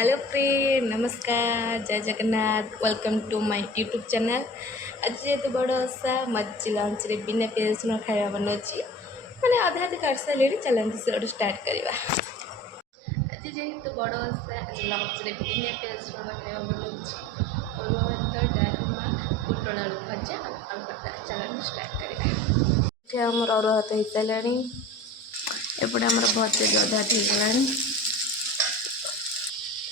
Hello friend, नमस्कार, जय Jagannath. Welcome to my YouTube channel. आज जेहेतु बड़ ओषा मज लंच रे बिना पियाज रसुण खाଇବା बनाऊँगी मैंने आधा आधे काट सारे चलते से स्टार्ट करवा। आज जेहेतु बड़ ओषा आज लंच रे बिना पियाज रसुण खाଇବା बनाऊँगी अरुआ भात डालमा पोटल आलू भजा आलू भर्ता। चलते स्टार्ट करवा। आमर अरुआ भात हो सारे एपटे आमर भजा अधा हो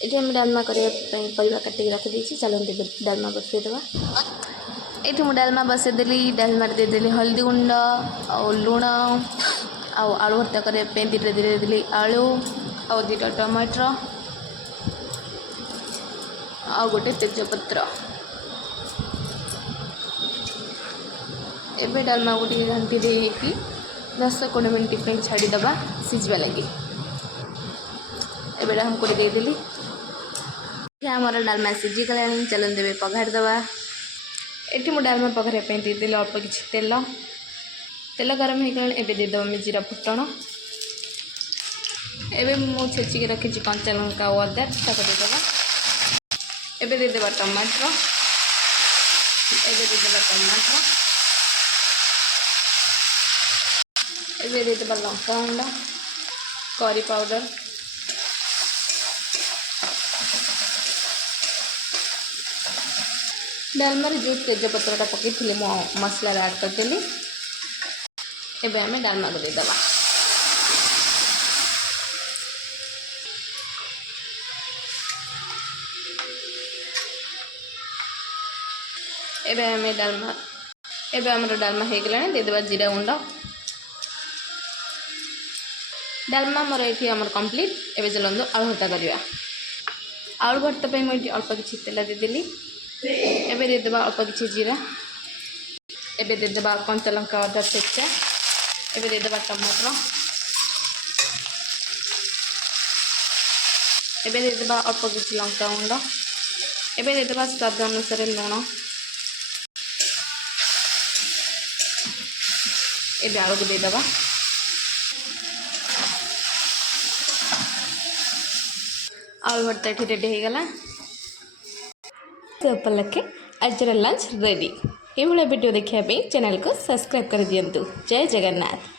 ये आम डालमा करने परिवा काटिक रखी चलते डालमा बसईदे। ये मुझे डालमा बसईदेली डालमा देदेली हल्दी गुंड आ लुण आलू भर्ता करने दुटा देदेली आलू आ दुटा टमाटर आ गोटे तेजपत्र। एबे डालमा को घाटी देकी 10-20 मिनट छाड़ीदबा सिझा लगी। एबे हम को देदेली आमर डालमा सिझी गला। चलन देवे पघार दवा। ये मुझे डालमा पघारे देदेली अल्प किसी तेल तेल गरम हो गला। एबे देदेव जीरा फुटण। एबे मु छेचिक रखी कंचा लंका अदा ताको देदेवा। एबे देदेवा टमाटर। एबे देदेवा टमाटर। एबे देदेवा लंका गुंड करी पाउडर डालमा जो तेजपत्रटा पकई थी मो मसला ऐड करदेली। एबे आमे डालमा को देदेवा। एबे आमे डालमा एबे हमर डालमा हो गला। देदेवा जीरा गुंड। डालमा मोर ये आमर कंप्लीट। एबे चलते आलू भर्ता करवा। आलू भर्ता पे मुझे अल्प किसी तेल देदेली। एबे देदेवा अल्प किसी जीरा। एबे देदेवा कंचा लंका अदा छेचा। एबे देदेवा टमाटर। एबे देदेवा अल्प किसी लंका गुंड। एबे देदेवा स्वाद अनुसार लुण। एबे आलू को देदेवा। आलू भर्ता ये रेडी हो गला। लखे आज लंच रेडी। ये वीडियो देखापी चैनल को सब्सक्राइब कर दिंतु। जय जगन्नाथ।